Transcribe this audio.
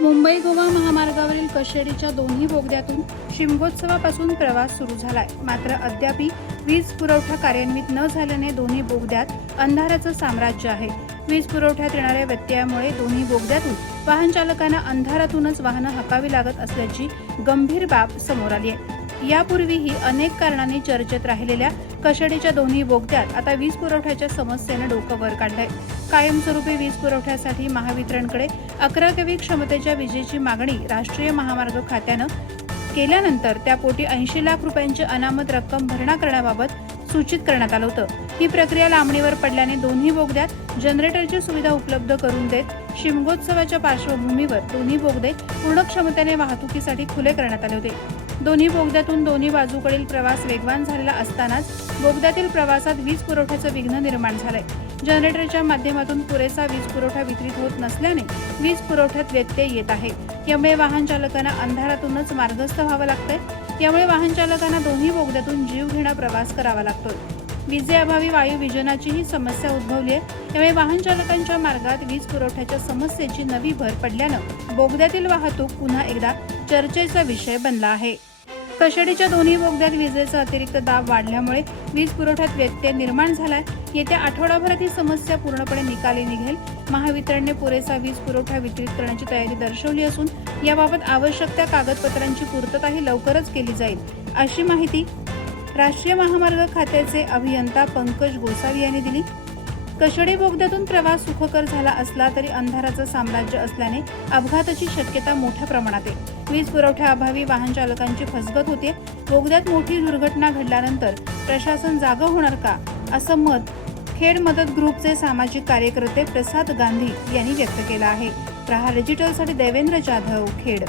मुंबई गोवा महामार्गावरील कशेडीच्या दोन्ही बोगद्यातून शिमगोत्सवापासून प्रवास सुरू झालाय. मात्र अद्यापी वीज पुरवठा कार्यान्वित न झाल्याने दोन्ही बोगद्यात अंधाराचं साम्राज्य आहे. वीज पुरवठ्यात येणाऱ्या व्यत्ययामुळे दोन्ही बोगद्यातून वाहन चालकांना अंधारातूनच वाहनं हाकावी लागत असल्याची गंभीर बाब समोर आली आहे. यापूर्वीही अनेक कारणांनी चर्चेत राहिलेल्या कशाडीच्या दोन्ही बोगद्यात आता वीज पुरवठ्याच्या समस्येनं डोकं वर काढलंय. कायमस्वरूपी वीज पुरवठ्यासाठी महावितरणकडे अकरा केवी क्षमतेच्या विजेची मागणी राष्ट्रीय महामार्ग खात्यानं केल्यानंतर त्यापोटी ऐंशी लाख रुपयांची अनामत रक्कम भरणा करण्याबाबत सूचित करण्यात आलं होतं. ही प्रक्रिया लांबणीवर पडल्याने दोन्ही बोगद्यात जनरेटरची सुविधा उपलब्ध करून देत शिमगोत्सवाच्या पार्श्वभूमीवर दोन्ही बोगदे पूर्ण क्षमतेने वाहतुकीसाठी खुले करण्यात आले होते. दोन्ही बोगद्यातून दोन्ही बाजूकडील प्रवास वेगवान झालेला असतानाच बोगद्यातील प्रवासात वीज पुरवठ्याचं विघ्न निर्माण झालंय. जनरेटरच्या माध्यमातून पुरेसा वीज पुरवठा वितरित होत नसल्याने वीज पुरवठ्यात व्यत्यय येत आहे. यामुळे वाहन चालकांना अंधारातूनच मार्गस्थ व्हावं लागतंय. त्यामुळे वाहन चालकांना दोन्ही बोगद्यातून जीव घेणा प्रवास करावा लागतोय. विजेअभावी वायू विजनाची ही समस्या उद्भवली आहे. त्यामुळे वाहन चालकांच्या मार्गात वीज पुरवठ्याच्या समस्येची नवी भर पडल्यानं बोगद्यातील वाहतूक पुन्हा एकदा चर्चेचा विषय बनला आहे. कशेडीच्या दोन्ही बोगद्यात विजेचा अतिरिक्त दाब वाढल्यामुळे वीज पुरवठ्यात व्यत्यय निर्माण झालाय. येत्या आठवडाभरात ही समस्या पूर्णपणे निकाली निघेल. महावितरणने पुरेसा वीज पुरवठा वितरित करण्याची तयारी दर्शवली असून याबाबत आवश्यक त्या कागदपत्रांची पूर्तताही लवकरच केली जाईल अशी माहिती राष्ट्रीय महामार्ग खात्याचे अभियंता पंकज गोसावी यांनी दिली. कशडे बोगद्यातून प्रवास सुखकर झाला असला तरी अंधाराचं साम्राज्य असल्याने अपघाताची शक्यता मोठ्या प्रमाणात आहे. वीज पुरवठ्याअभावी वाहन चालकांची फसगत होते. बोगद्यात मोठी दुर्घटना घडल्यानंतर प्रशासन जागं होणार का? असं मत खेड मदत ग्रुपचे सामाजिक कार्यकर्ते प्रसाद गांधी यांनी व्यक्त केलं आहे. प्रहार डिजिटलसाठी देवेंद्र जाधव खेड